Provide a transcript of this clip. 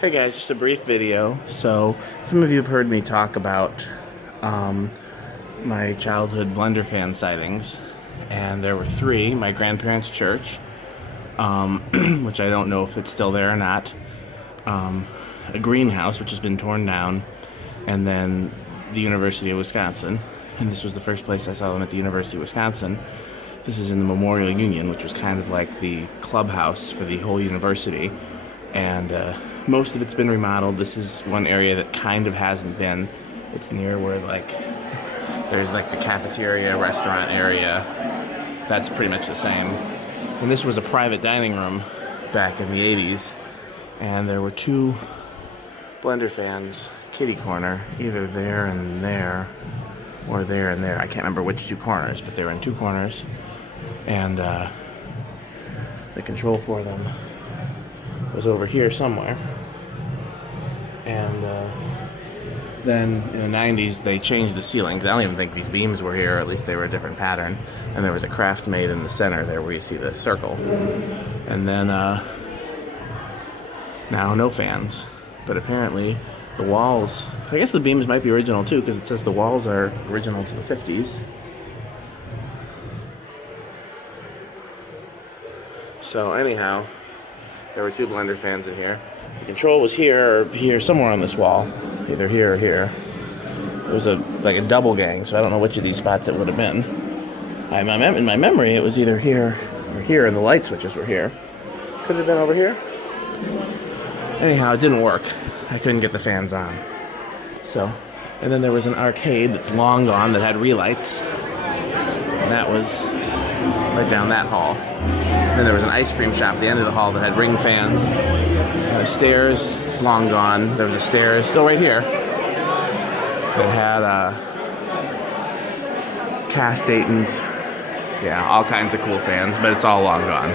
Hey guys, just a brief video. So, some of you have heard me talk about my childhood Blenderfan sightings, and there were three. My grandparents' church, which I don't know if it's still there or not, a greenhouse, which has been torn down, and then the University of Wisconsin. And this was the first place I saw them, at the University of Wisconsin. This is in the Memorial Union, which was kind of like the clubhouse for the whole university. And most of it's been remodeled. This is one area that kind of hasn't been. It's near where there's the cafeteria, restaurant area. That's pretty much the same. And this was a private dining room back in the 80s. And there were two Blenderfans kitty corner, either there and there, or there and there. I can't remember which two corners, but they were in two corners. And the control for them was over here somewhere. And then in the 90s they changed the ceilings. I don't even think these beams were here, or at least they were a different pattern. And there was a craft made in the center there where you see the circle. And then now no fans. But apparently the walls, I guess the beams might be original too, because it says the walls are original to the 50s. So anyhow, there were two Blenderfans in here. The control was here or here, somewhere on this wall, either here or here. It was like a double gang, so I don't know which of these spots it would have been. In my memory, it was either here or here, and the light switches were here. Could have been over here. Anyhow, it didn't work. I couldn't get the fans on. So, and then there was an arcade that's long gone that had relights, and that was right down that hall. Then there was an ice cream shop at the end of the hall that had ring fans. And the stairs, it's long gone. There was a stairs, still right here, that had cast Dayton's. Yeah, all kinds of cool fans, but it's all long gone.